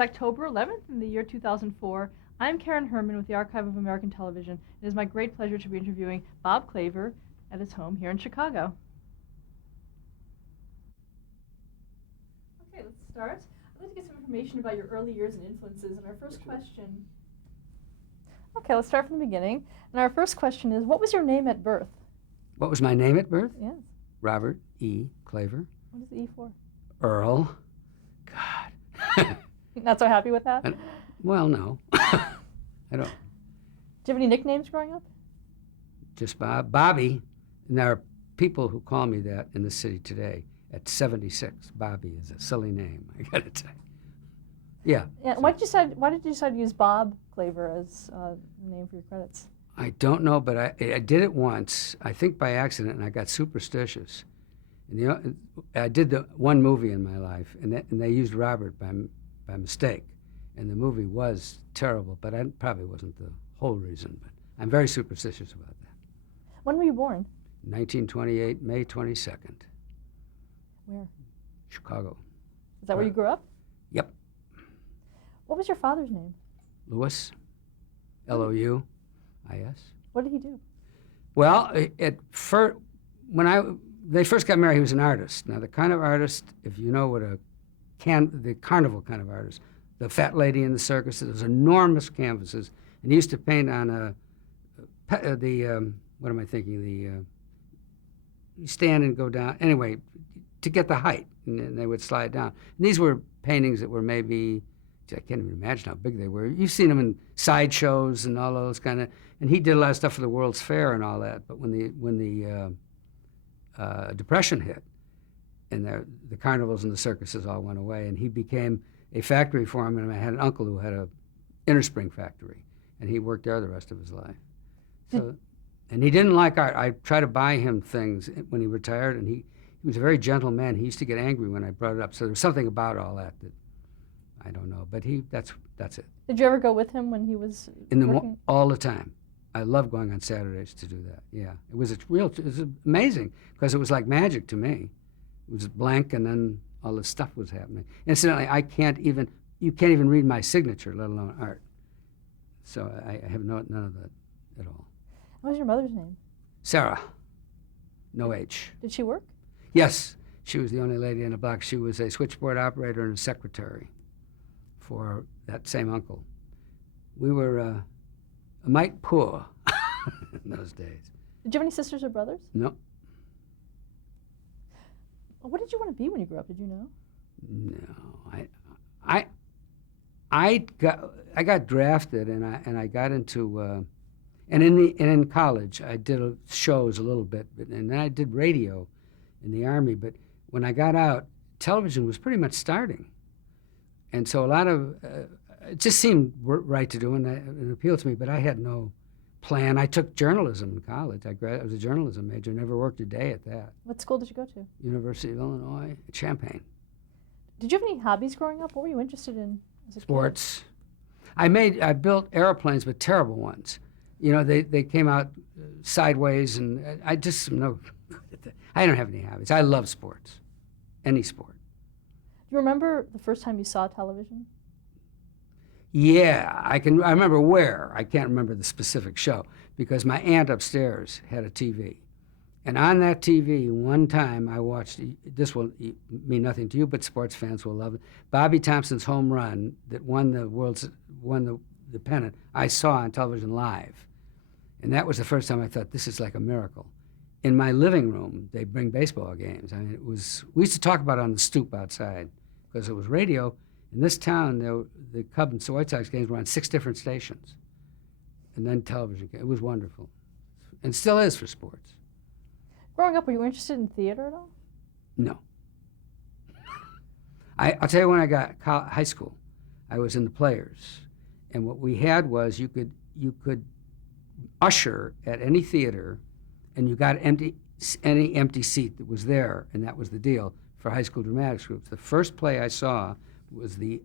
October 11th in the year 2004. I'm Karen Herman with the Archive of American Television. It is my great pleasure to be interviewing Bob Claver at his home here in Chicago. Okay, let's start. I'd like to get some information about your early years and influences. And our first question. Okay, let's start from the beginning. And our first question is, what was your name at birth? What was my name at birth? Yes. Robert E. Claver. What is the E for? Earl. God. Not so happy with that? Well, no. I don't. Do you have any nicknames growing up? Just Bob. Bobby. And there are people who call me that in the city today. At 76, Bobby is a silly name, I gotta tell you. Yeah. Yeah. Why did you decide to use Bob Claver as the name for your credits? I don't know, but I did it once, I think by accident, and I got superstitious. And I did the one movie in my life, and they used Robert by mistake. And the movie was terrible, but I probably wasn't the whole reason. But I'm very superstitious about that. When were you born? 1928, May 22nd. Where? Chicago. Is that where you grew up? Yep. What was your father's name? Louis, Louis. What did he do? Well, when they first got married, he was an artist. Now, the kind of artist, if you know what the carnival kind of artist, the fat lady in the circus, those enormous canvases, and he used to paint on what am I thinking? You stand and go down. Anyway, to get the height, and they would slide down. And these were paintings that were maybe, I can't even imagine how big they were. You've seen them in sideshows and all those kind of, and he did a lot of stuff for the World's Fair and all that. But when the Depression hit, and the carnivals and the circuses all went away, and he became a factory foreman. And I had an uncle who had a innerspring factory, and he worked there the rest of his life. So, and he didn't like art. I tried to buy him things when he retired, and he was a very gentle man. He used to get angry when I brought it up. So there was something about all that I don't know. But that's it. Did you ever go with him when he was working? All the time. I love going on Saturdays to do that. Yeah, it was amazing because it was like magic to me. It was blank, and then all this stuff was happening. Incidentally, you can't even read my signature, let alone art. So I have none of that at all. What was your mother's name? Sarah. No H. Did she work? Yes, she was the only lady in the block. She was a switchboard operator and a secretary for that same uncle. We were a mite poor in those days. Did you have any sisters or brothers? No. What did you want to be when you grew up? Did you know? No, I got drafted, and I got into and in college I did shows a little bit, and then I did radio in the Army. But when I got out, television was pretty much starting, and so a lot of it just seemed right to do, and it appealed to me. But I had no plan. I took journalism in college. I was a journalism major. Never worked a day at that. What school did you go to? University of Illinois at Champaign. Did you have any hobbies growing up? What were you interested in as a Sports. Kid? I built airplanes, but terrible ones. You know, they came out sideways, and I just I don't have any hobbies. I love sports, any sport. Do you remember the first time you saw television? Yeah, I remember where. I can't remember the specific show because my aunt upstairs had a TV. And on that TV, one time I watched, this will mean nothing to you, but sports fans will love it, Bobby Thompson's home run that won the pennant, I saw on television live. And that was the first time I thought, this is like a miracle. In my living room, they bring baseball games. I mean, we used to talk about it on the stoop outside because it was radio. In this town, the Cubs and White Sox games were on 6 different stations. And then television. It was wonderful. And still is for sports. Growing up, were you interested in theater at all? No. I'll tell you, when I got high school, I was in the Players. And what we had was you could usher at any theater, and you got any empty seat that was there, and that was the deal for high school dramatics groups. The first play I saw was the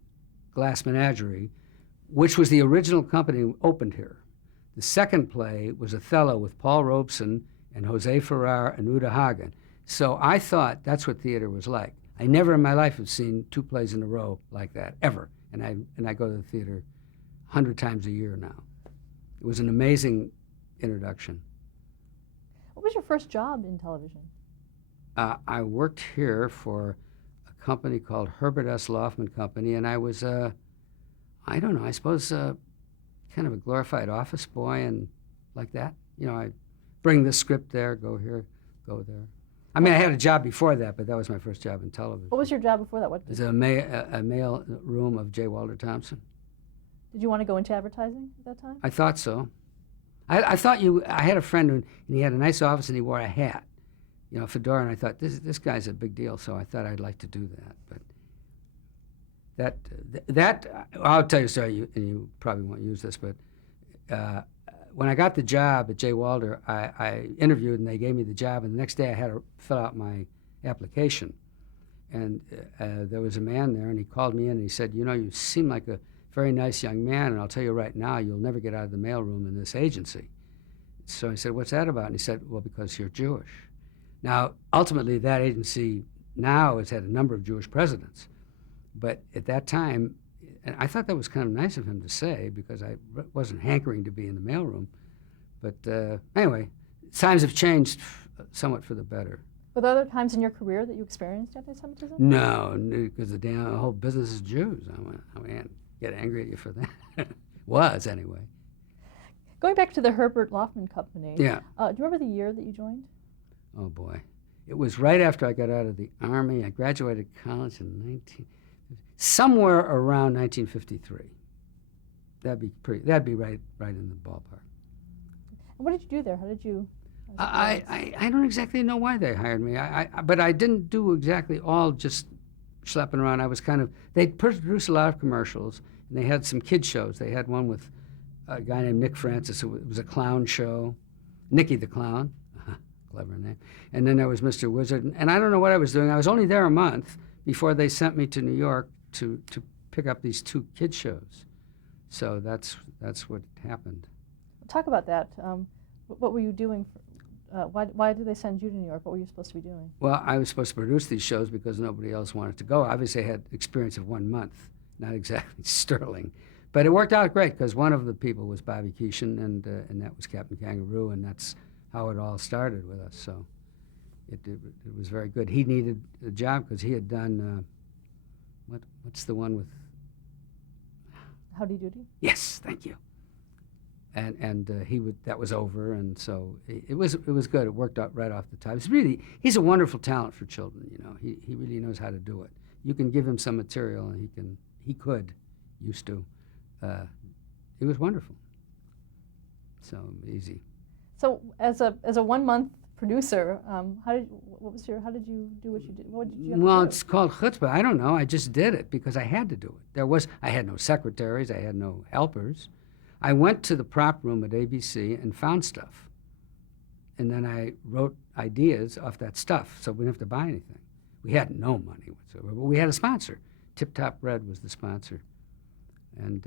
Glass Menagerie, which was the original company who opened here. The second play was Othello with Paul Robeson and Jose Ferrer and Uta Hagen. So I thought that's what theater was like. I never in my life have seen 2 plays in a row like that, ever. and I go to the theater 100 times a year now. It was an amazing introduction. What was your first job in television? I worked here for a company called Herbert S. Loftman Company, and I was, I don't know, I suppose kind of a glorified office boy and like that. You know, I bring this script there, go here, go there. I mean, I had a job before that, but that was my first job in television. What was your job before that? What It was a mail room of J. Walter Thompson. did you want to go into advertising at that time? I thought so. I thought I had a friend and he had a nice office and he wore a hat, you know, fedora, and I thought this guy's a big deal, so I thought I'd like to do that. But that I'll tell you a story, and you probably won't use this, but when I got the job at J. Walter, I interviewed and they gave me the job, and the next day I had to fill out my application. And there was a man there, and he called me in and he said, you know, you seem like a very nice young man, and I'll tell you right now, you'll never get out of the mailroom in this agency. So I said, what's that about? And he said, well, because you're Jewish. Now, ultimately, that agency now has had a number of Jewish presidents. But at that time, and I thought that was kind of nice of him to say because I wasn't hankering to be in the mailroom. But anyway, times have changed somewhat for the better. Were there other times in your career that you experienced anti-Semitism? No, because the whole business is Jews. I mean, get angry at you for that. Was, anyway. Going back to the Herbert Loftman Company, Yeah. Do you remember the year that you joined? Oh, boy. It was right after I got out of the Army. I graduated college in somewhere around 1953. That'd be right in the ballpark. And what did you do there? How did you? I don't exactly know why they hired me. But I didn't do exactly all just schlepping around. I was they'd produced a lot of commercials, and they had some kid shows. They had one with a guy named Nick Francis. It was a clown show, Nicky the Clown, clever name. And then there was Mr. Wizard. And I don't know what I was doing. I was only there a month before they sent me to New York to pick up these 2 kid shows. So that's what happened. Talk about that. What were you doing? Why did they send you to New York? What were you supposed to be doing? Well, I was supposed to produce these shows because nobody else wanted to go. Obviously, I had experience of 1 month, not exactly sterling. But it worked out great because one of the people was Bobby Keeshan, and that was Captain Kangaroo, and that's how it all started with us. So it was very good. He needed a job because he had done, what's the one with? Howdy Doody? Yes, thank you. And that was over, and so it was good. It worked out right off the top. He's a wonderful talent for children. You know, he really knows how to do it. You can give him some material, and he used to. It was wonderful. So easy. So as a 1 month producer, how did you do what you did? What did you have to do? It's called chutzpah. I don't know. I just did it because I had to do it. I had no secretaries. I had no helpers. I went to the prop room at ABC and found stuff. And then I wrote ideas off that stuff, so we didn't have to buy anything. We had no money whatsoever, but we had a sponsor. Tip Top Bread was the sponsor. And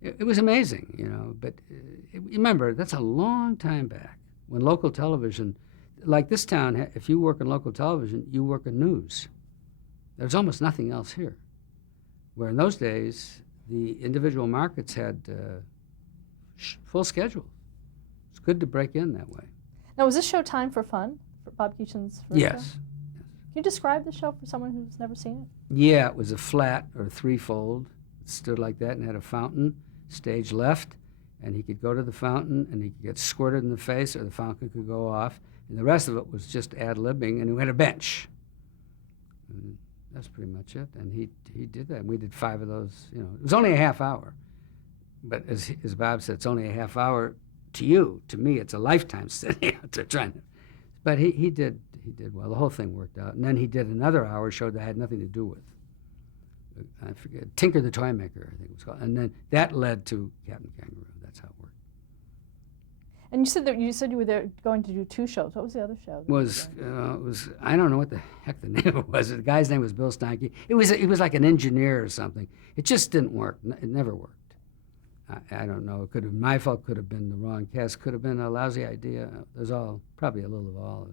it was amazing, you know. But remember, that's a long time back when local television, like this town, if you work in local television, you work in news. There's almost nothing else here. Where in those days, the individual markets had full schedule. It's good to break in that way. Now, was this show Time for Fun, for Bob Keeshan's first show? Yes. Can you describe the show for someone who's never seen it? Yeah, it was a flat or threefold. It stood like that and had a fountain, stage left, and he could go to the fountain and he could get squirted in the face or the fountain could go off. And the rest of it was just ad-libbing, and we had a bench. And that's pretty much it. And he did that. We did 5 of those. You know, it was only a half hour. But as Bob said, it's only a half hour to you. To me, it's a lifetime sitting out there trying to. But he did well. The whole thing worked out. And then he did another hour show that had nothing to do with. I forget. Tinker the Toy Maker, I think it was called. And then that led to Captain Kangaroo. That's how it worked. And you said you were there going to do 2 shows. What was the other show? It was I don't know what the heck the name of it was. The guy's name was Bill Steinke. He was like an engineer or something. It just didn't work. It never worked. I don't know. It could have been my fault. Could have been the wrong cast. Could have been a lousy idea. There's probably a little of all of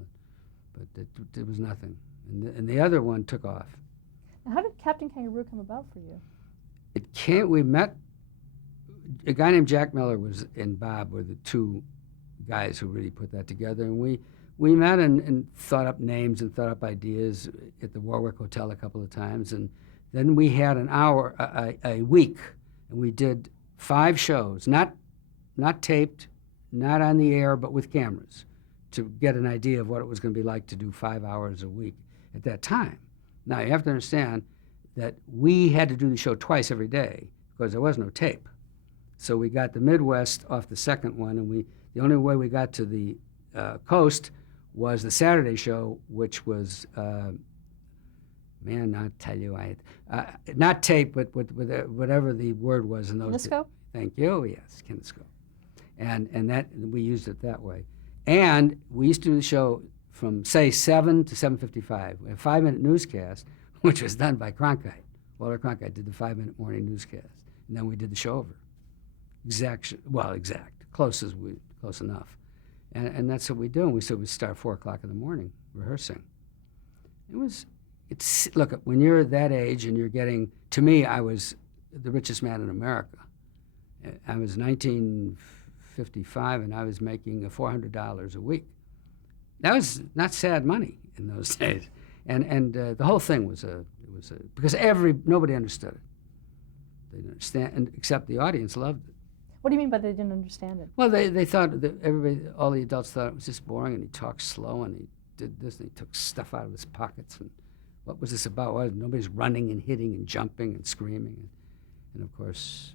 it, but it was nothing. And the other one took off. Now, how did Captain Kangaroo come about for you? We met, a guy named Jack Miller and Bob were the two guys who really put that together. And we met and thought up names and thought up ideas at the Warwick Hotel a couple of times. And then we had an hour, a week, and we did 5 shows, not taped, not on the air, but with cameras, to get an idea of what it was going to be like to do 5 hours a week at that time. Now, you have to understand that we had to do the show twice every day because there was no tape. So we got the Midwest off the second one, and the only way we got to the coast was the Saturday show, which was, I'll tell you, not tape, but whatever the word was in those days. Kinescope? Thank you, yes, kinescope. And that we used it that way. And we used to do the show from, say, 7 to 7:55. A 5-minute newscast, which was done by Cronkite. Walter Cronkite did the 5-minute morning newscast. And then we did the show over. Exact, close enough. And that's what we do. And we said we'd start 4 o'clock in the morning rehearsing. Look, when you're that age and you're getting, to me, I was the richest man in America. I was 1955 and I was making $400 a week. That was not sad money in those days. And the whole thing was because nobody understood it. They didn't understand, except the audience loved it. What do you mean by they didn't understand it? Well, they thought that all the adults thought it was just boring, and he talked slow, and he did this, and he took stuff out of his pockets, and what was this about? Well, nobody's running and hitting and jumping and screaming, and of course,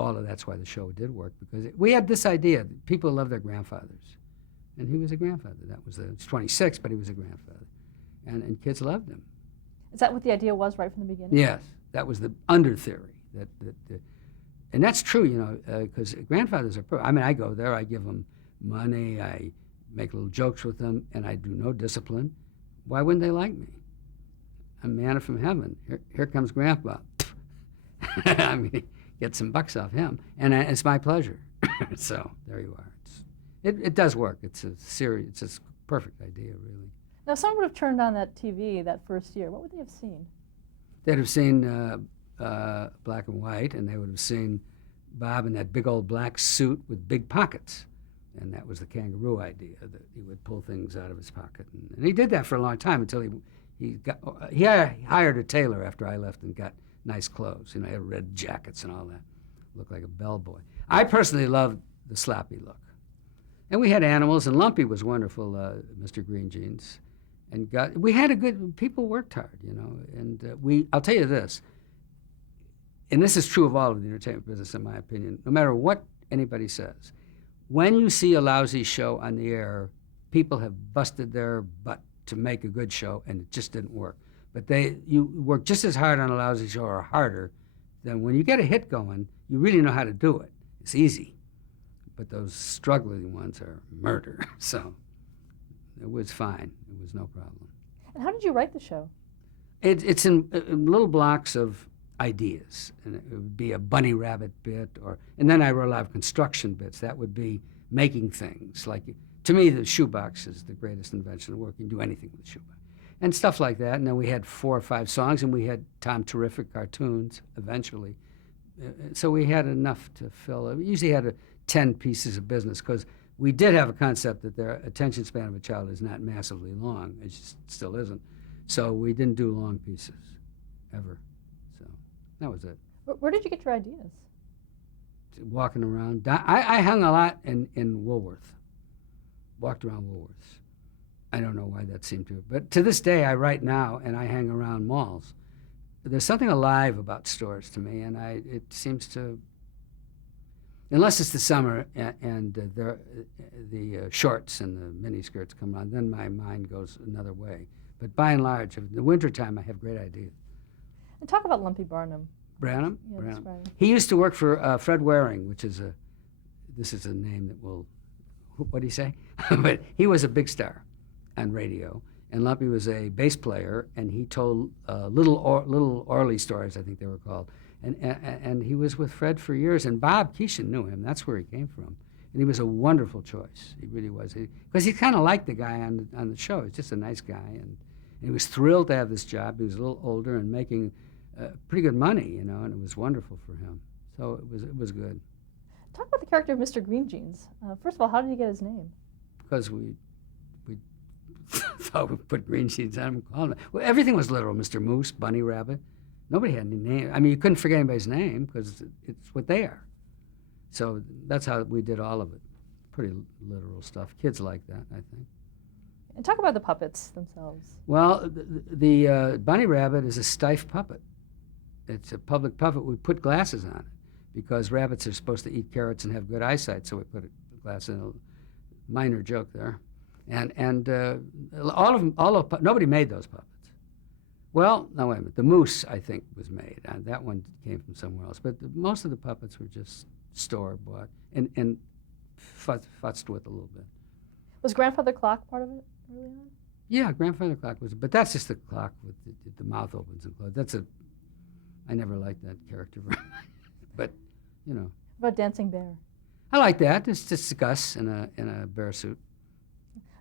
all of that's why the show did work, because we had this idea that people love their grandfathers, and he was a grandfather. He's 26, but he was a grandfather, and kids loved him. Is that what the idea was right from the beginning? Yes, that was the under theory. And that's true, because grandfathers are, I go there, I give them money, I make little jokes with them, and I do no discipline. Why wouldn't they like me? I'm manna from heaven. Here comes Grandpa. Get some bucks off him, and it's my pleasure. So there you are. It does work. It's a perfect idea, really. Now, if someone would have turned on that TV that first year, what would they have seen? They'd have seen black and white, and they would have seen Bob in that big old black suit with big pockets. And that was the kangaroo idea, that he would pull things out of his pocket. And he did that for a long time until he hired a tailor after I left and got nice clothes. He had red jackets and all that. Looked like a bellboy. I personally loved the sloppy look. And we had animals, and Lumpy was wonderful, Mr. Green Jeans. And we had people worked hard, and I'll tell you this, and this is true of all of the entertainment business, in my opinion, no matter what anybody says, when you see a lousy show on the air, people have busted their butt to make a good show, and it just didn't work. But you work just as hard on a lousy show or harder than when you get a hit going, you really know how to do it. It's easy. But those struggling ones are murder. So it was fine. It was no problem. And how did you write the show? It's in little blocks of ideas, and it would be a bunny rabbit bit, and then I wrote a lot of construction bits. That would be making things. Like, to me, the shoebox is the greatest invention in the world. You can do anything with a shoebox. And stuff like that. And then we had 4 or 5 songs, and we had Tom Terrific cartoons eventually. So we had enough to fill it. We usually had 10 pieces of business, because we did have a concept that their attention span of a child is not massively long. It just still isn't. So we didn't do long pieces, ever. So that was it. Where did you get your ideas? Walking around. I hung a lot in Woolworth. Walked around Woolworths. I don't know why that seemed to, but to this day I write now and I hang around malls. There's something alive about stores to me, and it seems to, unless it's the summer and the shorts and the mini skirts come on, then my mind goes another way. But by and large, in the wintertime, I have great ideas. And talk about Lumpy Barnum. Branham? Yeah, Branham. that's right. He used to work for Fred Waring, which is this is a name that will, what do you say? But he was a big star on radio. And Lumpy was a bass player, and he told little Orly stories, I think they were called. And he was with Fred for years, and Bob Keeshan knew him. That's where he came from. And he was a wonderful choice. He really was. Because he kind of liked the guy on the show. He's just a nice guy. And he was thrilled to have this job. He was a little older and making pretty good money, and it was wonderful for him. So it was good. Talk about the character of Mr. Green Jeans. First of all, how did he get his name? Because we thought we'd put green jeans on him and call him. Well, everything was literal. Mr. Moose, Bunny Rabbit. Nobody had any name. I mean, you couldn't forget anybody's name because it's what they are. So that's how we did all of it. Pretty literal stuff. Kids like that, I think. And talk about the puppets themselves. Well, the Bunny Rabbit is a stiff puppet. It's a public puppet. We put glasses on it because rabbits are supposed to eat carrots and have good eyesight, so we put a glass in. A minor joke there. And nobody made those puppets. Well, no, wait a minute. The moose, I think, was made. That one came from somewhere else. But most of the puppets were just store-bought and futzed with a little bit. Was Grandfather Clock part of it early on? Yeah, Grandfather Clock was, but that's just the clock with the mouth opens and closes. I never liked that character very much. But, What about Dancing Bear? I like that. It's just Gus in a bear suit.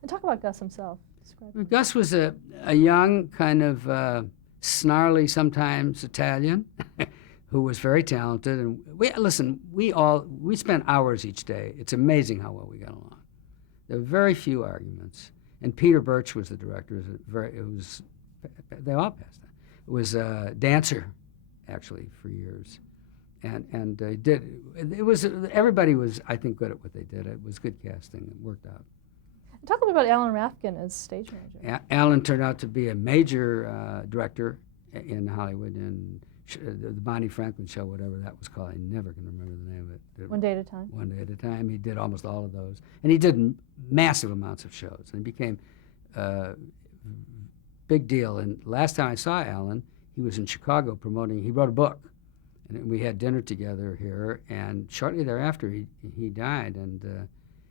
And talk about Gus himself. Describe him. Gus was a young, kind of snarly, sometimes Italian, who was very talented. And we spent hours each day. It's amazing how well we got along. There were very few arguments. And Peter Birch was the director. They all passed that. It was a dancer, actually, for years. And everybody was, I think, good at what they did. It was good casting. It worked out. Talk a little about Alan Rafkin as stage manager. Alan turned out to be a major director in Hollywood, and the Bonnie Franklin show, whatever that was called. I never can remember the name of it. One Day at a Time. One Day at a Time. He did almost all of those. And he did massive amounts of shows, and he became a big deal. And last time I saw Alan, he was in Chicago promoting, he wrote a book. And we had dinner together here, and shortly thereafter he died, and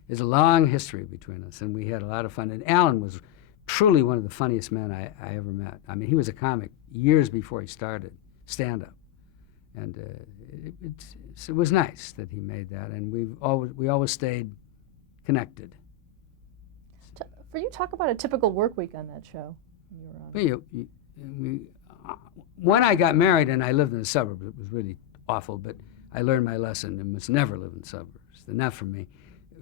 there's a long history between us, and we had a lot of fun. And Alan was truly one of the funniest men I ever met. I mean, he was a comic years before he started stand-up, and it was nice that he made that, and we always stayed connected. For you, talk about a typical work week on that show. When you were on. When I got married and I lived in the suburbs, it was really awful, but I learned my lesson and must never live in the suburbs. They're not for me.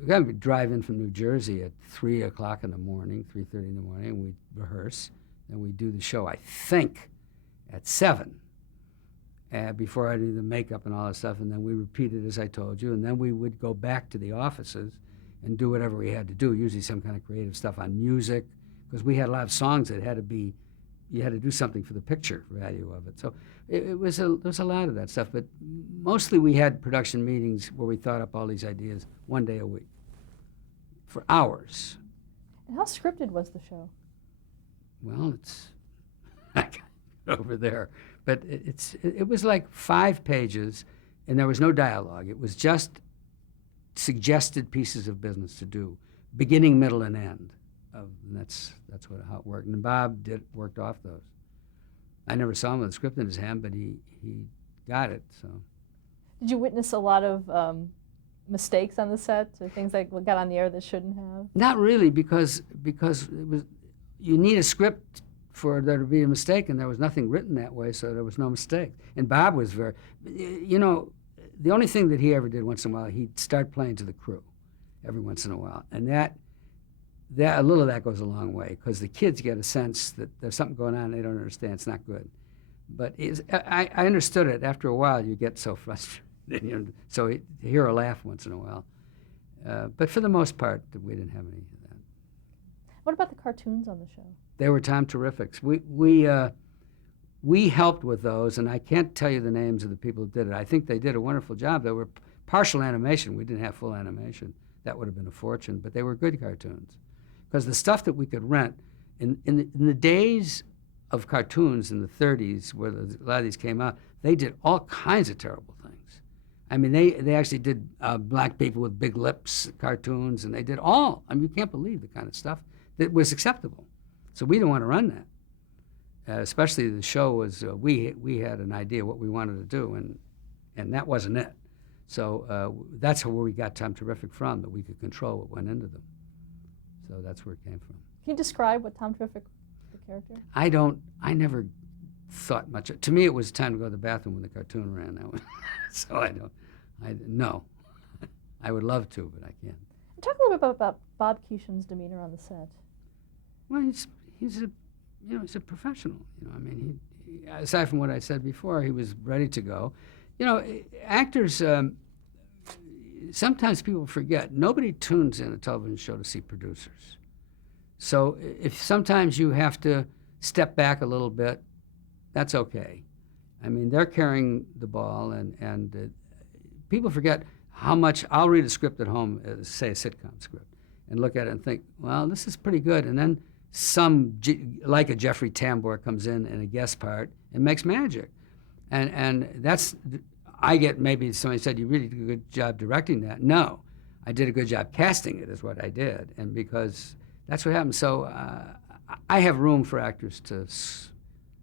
We got to drive in from New Jersey at 3 o'clock in the morning, 3:30 in the morning, and we rehearse. Then we do the show, I think, at 7 before I do the makeup and all that stuff, and then we repeat it as I told you, and then we would go back to the offices and do whatever we had to do, usually some kind of creative stuff on music, because we had a lot of songs that had to be, you had to do something for the picture value of it. So there was a lot of that stuff, but mostly we had production meetings where we thought up all these ideas one day a week for hours. And how scripted was the show? Well, I got it over there, but it was like 5 pages, and there was no dialogue. It was just suggested pieces of business to do, beginning, middle, and end. And that's how it worked. And Bob worked off those. I never saw him with a script in his hand, but he got it. So. Did you witness a lot of mistakes on the set, or things that got on the air that shouldn't have? Not really, because it was, you need a script for there to be a mistake, and there was nothing written that way, so there was no mistake. And Bob was the only thing that he ever did once in a while, he'd start playing to the crew every once in a while, and that a little of that goes a long way, because the kids get a sense that there's something going on they don't understand. It's not good. But I understood it. After a while, you get so frustrated. So to hear a laugh once in a while. But for the most part, we didn't have any of that. What about the cartoons on the show? They were Tom Terrifics. We helped with those, and I can't tell you the names of the people who did it. I think they did a wonderful job. They were partial animation. We didn't have full animation. That would have been a fortune, but they were good cartoons. Because the stuff that we could rent, in the days of cartoons in the 30s, where a lot of these came out, they did all kinds of terrible things. I mean, they actually did black people with big lips cartoons, and they did all. I mean, you can't believe the kind of stuff that was acceptable. So we didn't want to run that. Especially the show was, we had an idea what we wanted to do, and that wasn't it. So that's where we got Tom Terrific from, that we could control what went into them. So that's where it came from. Can you describe what Tom Terrific, the character? I never thought much. To me, it was time to go to the bathroom when the cartoon ran. That was, so no. I would love to, but I can't. Talk a little bit about Bob Keeshan's demeanor on the set. Well, he's a professional. I mean, he aside from what I said before, he was ready to go. Actors. Sometimes people forget. Nobody tunes in a television show to see producers. So if sometimes you have to step back a little bit, that's okay. I mean, they're carrying the ball, and people forget how much. I'll read a script at home, say a sitcom script, and look at it and think, well, this is pretty good. And then like a Jeffrey Tambor comes in a guest part and makes magic. And that's, I get, maybe somebody said, you really did a good job directing that. No, I did a good job casting it is what I did. And because that's what happens. So I have room for actors to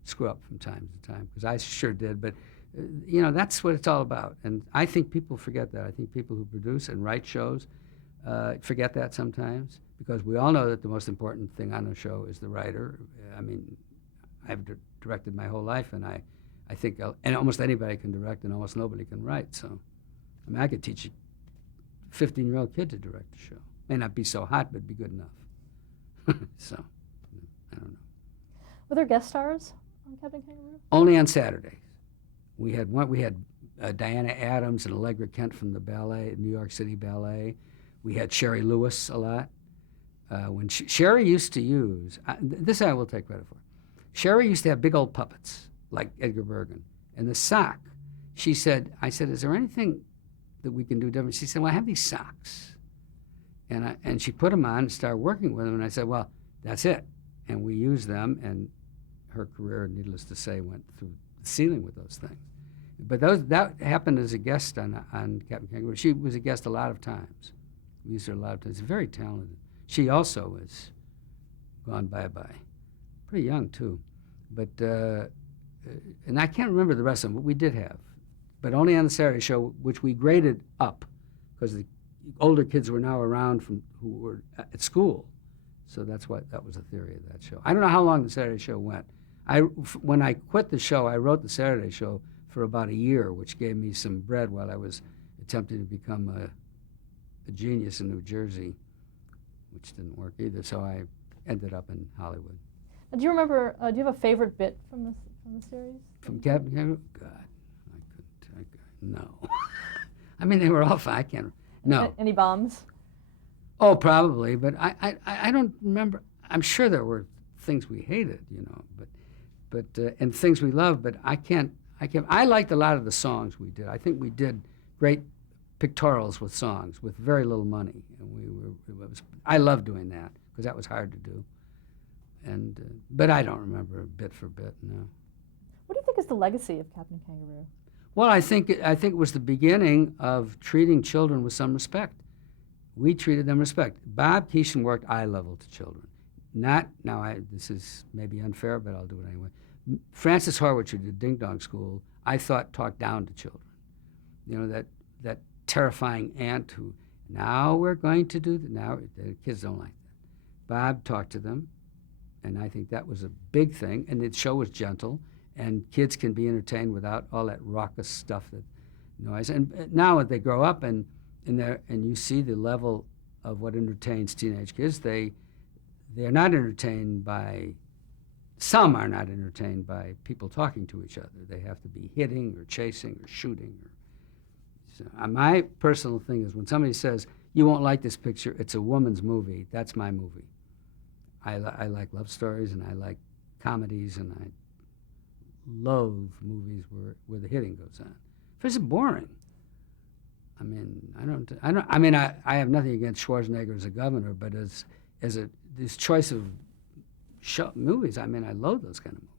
screw up from time to time, because I sure did. But, that's what it's all about. And I think people forget that. I think people who produce and write shows forget that sometimes, because we all know that the most important thing on a show is the writer. I mean, I've directed my whole life, and I think and almost anybody can direct and almost nobody can write. So, I mean, I could teach a 15-year-old kid to direct a show. May not be so hot, but be good enough. So, I don't know. Were there guest stars on Captain Kangaroo? Only on Saturdays. We had Diana Adams and Allegra Kent from the ballet, New York City Ballet. We had Sherry Lewis a lot. When Sherry used to use, this I will take credit for. Sherry used to have big old puppets, like Edgar Bergen. And the sock, I said, is there anything that we can do different? She said, well, I have these socks. And she put them on and started working with them. And I said, well, that's it. And we used them, and her career, needless to say, went through the ceiling with those things. But that happened as a guest on Captain Kangaroo. She was a guest a lot of times. We used her a lot of times. Very talented. She also has gone bye-bye. Pretty young, too. But, and I can't remember the rest of them, but we did have. But only on the Saturday show, which we graded up, because the older kids were now around who were at school. So that was the theory of that show. I don't know how long the Saturday show went. When I quit the show, I wrote the Saturday show for about a year, which gave me some bread while I was attempting to become a genius in New Jersey, which didn't work either. So I ended up in Hollywood. Do you remember? Do you have a favorite bit from the series? From Captain Kangaroo? God, I couldn't. No. I mean, they were all fine. I can't. No. Any bombs? Oh, probably, but I don't remember. I'm sure there were things we hated, but and things we loved, but I can't. I liked a lot of the songs we did. I think we did great pictorials with songs with very little money, and I loved doing that because that was hard to do. And but I don't remember bit for bit. No. What do you think is the legacy of Captain Kangaroo? Well, I think it was the beginning of treating children with some respect. We treated them with respect. Bob Keeshan worked eye level to children. This is maybe unfair, but I'll do it anyway. Francis Horwich, who did Ding Dong School, I thought talked down to children. That terrifying aunt who, now we're going to do that. Now the kids don't like that. Bob talked to them, and I think that was a big thing. And the show was gentle, and kids can be entertained without all that raucous stuff, that noise. And now as they grow up and you see the level of what entertains teenage kids, they're not entertained by. Some are not entertained by people talking to each other. They have to be hitting or chasing or shooting. So my personal thing is when somebody says, you won't like this picture, it's a woman's movie, that's my movie. I like love stories, and I like comedies, and I loathe movies where the hitting goes on. If it's boring, I mean, I have nothing against Schwarzenegger as a governor, but as this choice of movies, I mean, I loathe those kind of movies.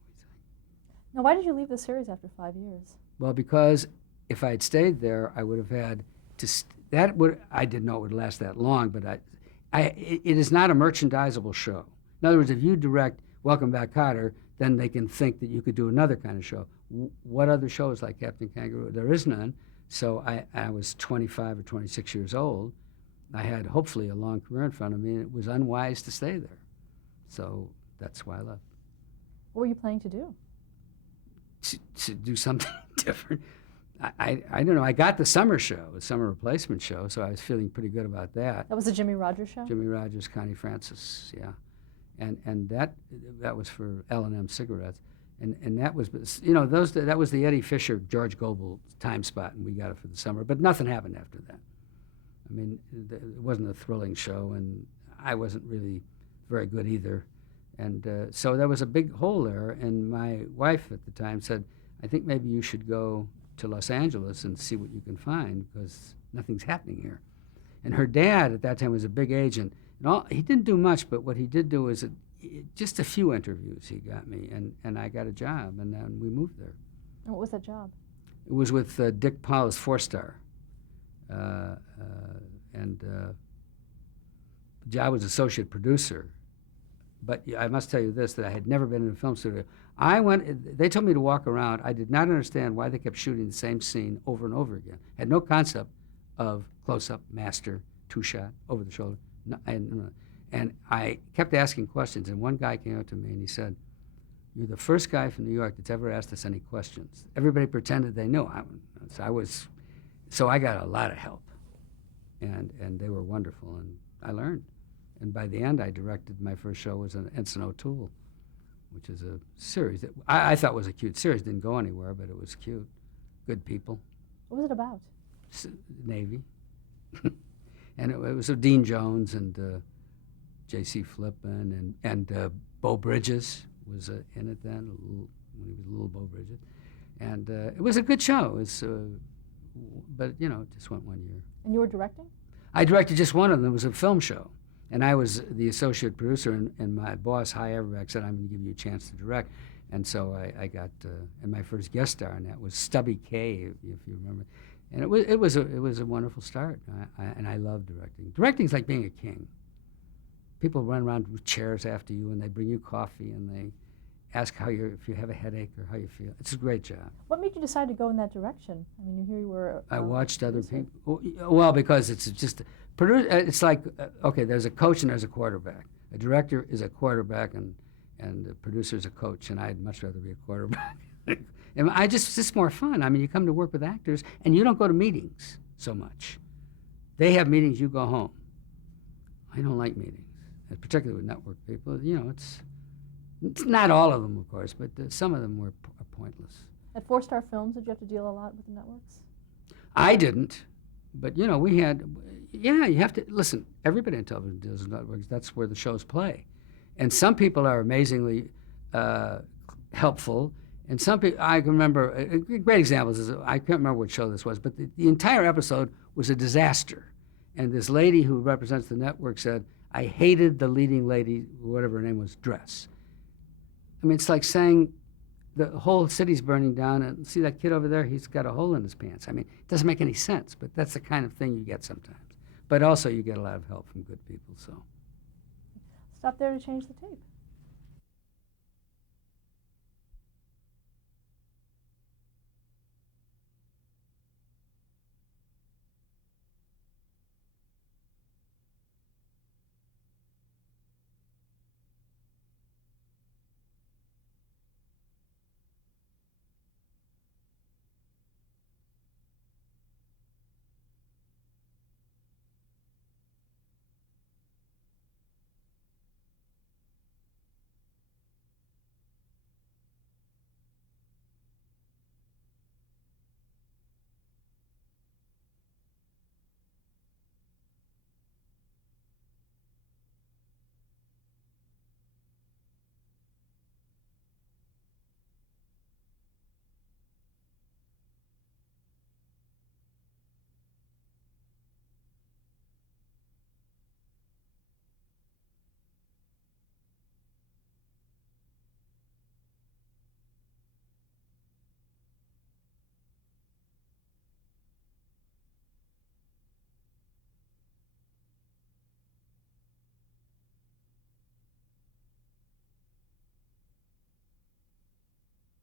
Now, why did you leave the series after 5 years? Well, because if I had stayed there, I would have had to. I didn't know it would last that long, but it is not a merchandisable show. In other words, if you direct Welcome Back, Kotter, then they can think that you could do another kind of show. What other shows like Captain Kangaroo? There is none. So I was 25 or 26 years old. I had hopefully a long career in front of me, and it was unwise to stay there. So that's why I left. What were you planning to do? to do something different. I don't know. I got the summer show, the summer replacement show, so I was feeling pretty good about that. That was the Jimmy Rogers show? Jimmy Rogers, Connie Francis, yeah. And that was for L&M cigarettes. And that was, that was the Eddie Fisher, George Gobel time spot, and we got it for the summer. But nothing happened after that. I mean, it wasn't a thrilling show, and I wasn't really very good either. And so there was a big hole there, and my wife at the time said, I think maybe you should go to Los Angeles and see what you can find, because nothing's happening here. And her dad at that time was a big agent. And he didn't do much, but what he did do is just a few interviews he got me, and I got a job, and then we moved there. And what was that job? It was with Dick Powell's 4-Star. The job was associate producer. But I must tell you this, that I had never been in a film studio. They told me to walk around. I did not understand why they kept shooting the same scene over and over again. Had no concept of close-up, master, two-shot, over the shoulder. No, and I kept asking questions, and one guy came up to me and he said, you're the first guy from New York that's ever asked us any questions. Everybody pretended they knew. So I got a lot of help, and they were wonderful, and I learned. And by the end, I directed my first show was an Ensign O'Toole, which is a series that I thought was a cute series. Didn't go anywhere, but it was cute. Good people. What was it about? Navy. And it was with Dean Jones and J.C. Flippin and Beau Bridges was in it then, when he was little Beau Bridges. And it was a good show. It was, but, it just went 1 year. And you were directing? I directed just one of them. It was a film show. And I was the associate producer, and my boss, Hy Everbeck, said, I'm going to give you a chance to direct. And so I got, and my first guest star on that was Stubby Kaye, if you remember. And it was a wonderful start, and I love directing. Directing's like being a king. People run around with chairs after you, and they bring you coffee, and they ask if you have a headache or how you feel. It's a great job. What made you decide to go in that direction? I mean, here you were. I watched other people. Well, because it's just it's like okay, there's a coach and there's a quarterback. A director is a quarterback, and the producer is a coach, and I'd much rather be a quarterback. And it's just more fun. I mean, you come to work with actors, and you don't go to meetings so much. They have meetings, you go home. I don't like meetings, and particularly with network people. It's not all of them, of course, but some of them are pointless. At 4-Star Films, did you have to deal a lot with the networks? I didn't, but we had. Yeah, you have to listen. Everybody in television deals with networks. That's where the shows play, and some people are amazingly helpful. And some people, I can remember, a great example is, I can't remember what show this was, but the entire episode was a disaster. And this lady who represents the network said, I hated the leading lady, whatever her name was, dress. I mean, it's like saying the whole city's burning down, and see that kid over there, he's got a hole in his pants. I mean, it doesn't make any sense, but that's the kind of thing you get sometimes. But also you get a lot of help from good people, so. Stop there to change the tape.